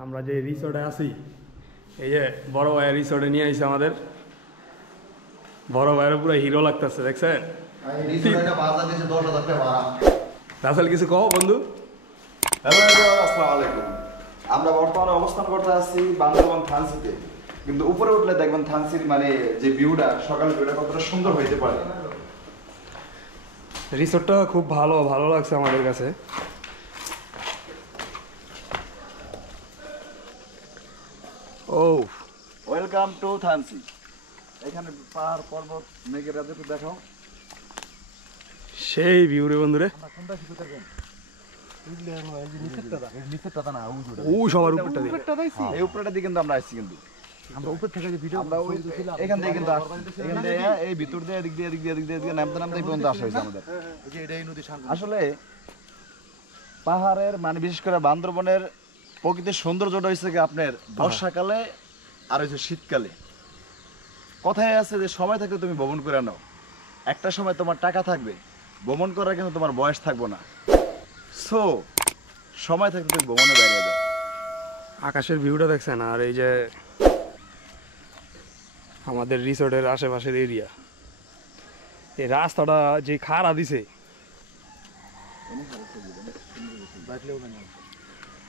আমরা যে রিসোর্টে আছি, এই যে বড় ভাইয়ের রিসোর্টে নিয়ে আসছে আমাদের। বড় ভাইয়ের পুরো হিরো লাগতেছে, দেখছেন? রাসেল কিছু কও বন্ধু। আসসালামু আলাইকুম। আমরা বর্তমানে অবস্থান করতে আছি বান্দরবান থানসিতে, কিন্তু উপরে উঠলে দেখবেন থানসির মানে যে ভিউটা, সকালের ভিউটা কতটা সুন্দর হইতে পারে। রিসোর্টটা খুব ভালো ভালো লাগছে আমাদের কাছে। ও ওয়েলকাম টু থানসি। এখানে পাহাড় পর্বত মেঘের রাজ্য একটু দেখাও। সেই ভিউ রে বন্ধুরে। ও সবার উপরটা এই উপরটা দিয়ে কিন্তু আমরা আসছি, কিন্তু আমরা উপর থেকে যে ভিডিও আমরা এখান থেকে কিন্তু এখান থেকে এই ভিতর দিয়ে এদিক দিয়ে এদিক দিয়ে এদিক দিয়ে নামতে নামতে এই পর্যন্ত আসা হয়েছে আমাদের। আসলে পাহাড়ের মানে বিশেষ করে বান্দরবনের প্রকৃতির সৌন্দর্যটা হয়েছে কি আপনার বর্ষাকালে আর হচ্ছে শীতকালে। কথায় আছে যে সময় থাকলে তুমি ভ্রমণ করে নাও, একটা সময় তোমার টাকা থাকবে, ভ্রমণ করার কিন্তু তোমার বয়স থাকবো না। সো সময় থাকলে তুমি ভ্রমণে বেরিয়ে যাও। আকাশের ভিউটা দেখছেন, আর এই যে আমাদের রিসোর্টের আশেপাশের এরিয়া, এই রাস্তাটা যে খাড়া দিছে।